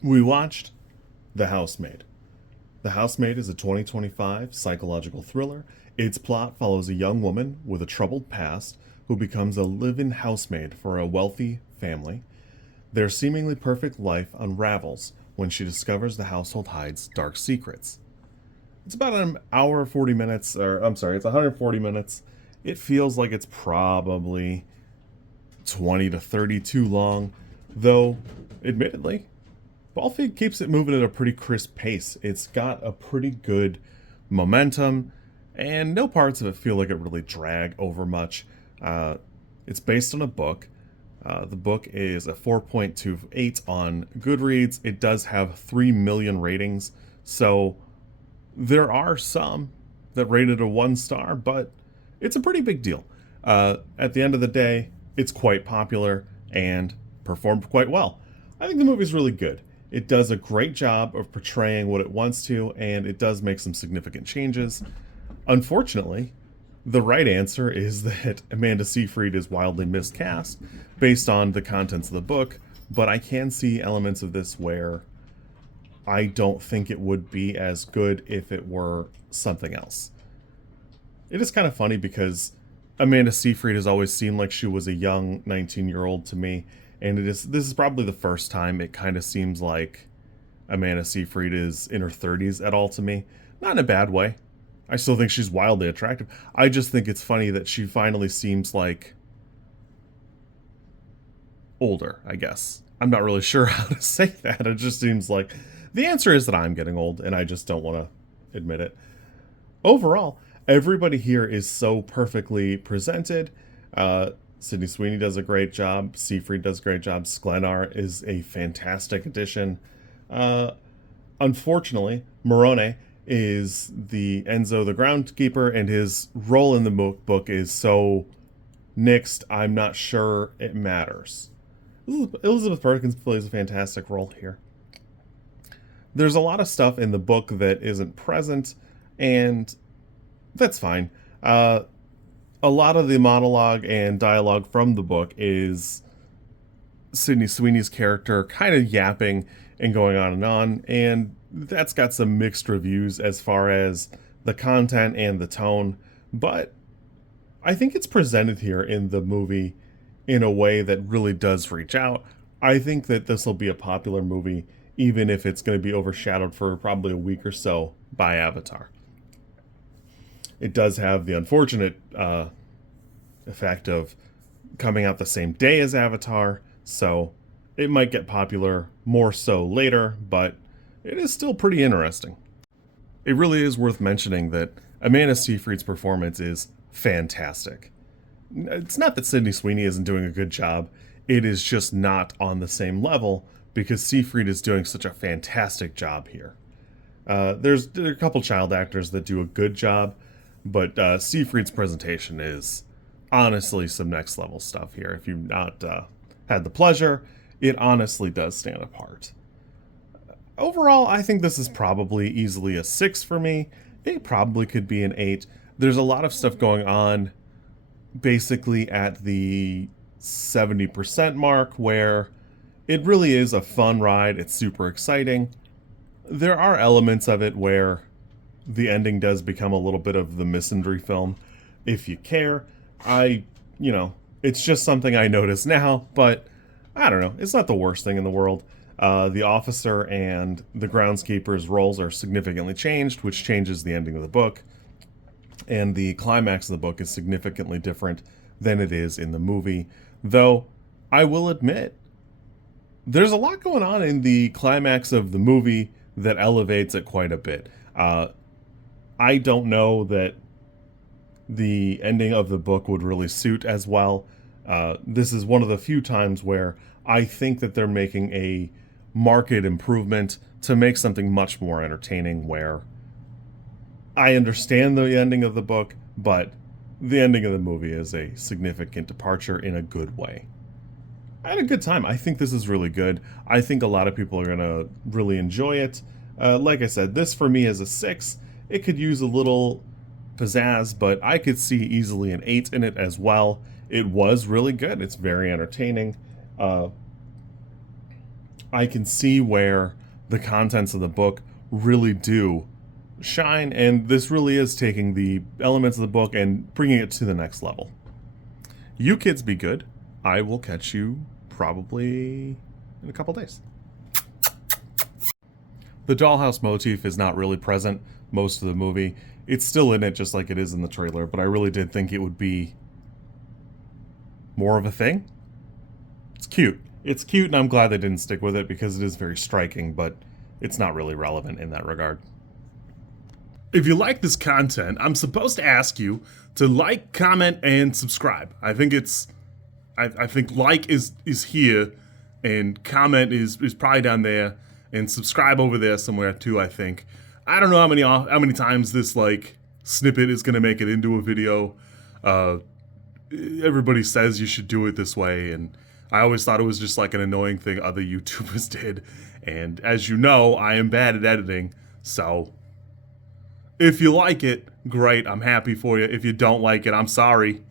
We watched The Housemaid. The Housemaid is a 2025 psychological thriller. Its plot follows a young woman with a troubled past who becomes a live-in housemaid for a wealthy family. Their seemingly perfect life unravels when she discovers the household hides dark secrets. It's about an hour 40 minutes, or I'm sorry, it's 140 minutes. It feels like it's probably 20 to 30 too long, though, admittedly, Feig keeps it moving at a pretty crisp pace. It's got a pretty good momentum, and no parts of it feel like it really drag over much. Uh, it's based on a book. The book is a 4.28 on Goodreads. It does have 3 million ratings, so there are some that rated a 1 star, but it's a pretty big deal. At the end of the day, it's quite popular and performed quite well. I think the movie's really good. It does a great job of portraying what it wants to, and it does make some significant changes. Unfortunately, the right answer is that Amanda Seyfried is wildly miscast based on the contents of the book, but I can see elements of this where I don't think it would be as good if it were something else. It is kind of funny because Amanda Seyfried has always seemed like she was a young 19-year-old to me, and this is probably the first time it kind of seems like Amanda Seyfried is in her 30s at all to me. Not in a bad way. I still think she's wildly attractive. I just think it's funny that she finally seems like older, I guess. I'm not really sure how to say that. It just seems like the answer is that I'm getting old, and I just don't want to admit it. Overall, everybody here is so perfectly presented. Sydney Sweeney does a great job. Seyfried does a great job. Sklenar is a fantastic addition. Uh, Unfortunately, Morone is the Enzo the groundkeeper, and his role in the book is so nixed, I'm not sure it matters. Elizabeth Perkins plays a fantastic role here. There's a lot of stuff in the book that isn't present, and that's fine. A lot of the monologue and dialogue from the book is Sydney Sweeney's character kind of yapping and going on, and that's got some mixed reviews as far as the content and the tone, but I think it's presented here in the movie in a way that really does reach out. I think that this will be a popular movie, even if it's going to be overshadowed for probably a week or so by Avatar. It does have the unfortunate effect of coming out the same day as Avatar, so it might get popular more so later, but it is still pretty interesting. It really is worth mentioning that Amanda Seyfried's performance is fantastic. It's not that Sydney Sweeney isn't doing a good job, it is just not on the same level because Seyfried is doing such a fantastic job here. There are a couple child actors that do a good job, but Seyfried's presentation is honestly some next level stuff here. If you've not had the pleasure, it honestly does stand apart. Overall, I think this is probably easily a 6 for me. It probably could be an 8. There's a lot of stuff going on basically at the 70% mark where it really is a fun ride. It's super exciting. There are elements of it where the ending does become a little bit of the misandry film. If you care, it's just something I notice now, but I don't know. It's not the worst thing in the world. The officer and the groundskeeper's roles are significantly changed, which changes the ending of the book. And the climax of the book is significantly different than it is in the movie. Though, I will admit, there's a lot going on in the climax of the movie that elevates it quite a bit. I don't know that the ending of the book would really suit as well. This is one of the few times where I think that they're making a marked improvement to make something much more entertaining, where I understand the ending of the book, but the ending of the movie is a significant departure in a good way. I had a good time. I think this is really good. I think a lot of people are going to really enjoy it. Like I said, this for me is a 6. It could use a little pizzazz, but I could see easily an 8 in it as well. It was really good. It's very entertaining. I can see where the contents of the book really do shine, and this really is taking the elements of the book and bringing it to the next level. You kids be good. I will catch you probably in a couple days. The dollhouse motif is not really present most of the movie. It's still in it just like it is in the trailer, but I really did think it would be more of a thing. It's cute. It's cute, and I'm glad they didn't stick with it because it is very striking, but it's not really relevant in that regard. If you like this content, I'm supposed to ask you to like, comment, and subscribe. I think I think like is here, and comment is probably down there, and subscribe over there somewhere too, I think. I don't know how many times this like snippet is gonna make it into a video. Everybody says you should do it this way, and I always thought it was just like an annoying thing other YouTubers did. And as you know, I am bad at editing, so if you like it, great, I'm happy for you. If you don't like it, I'm sorry.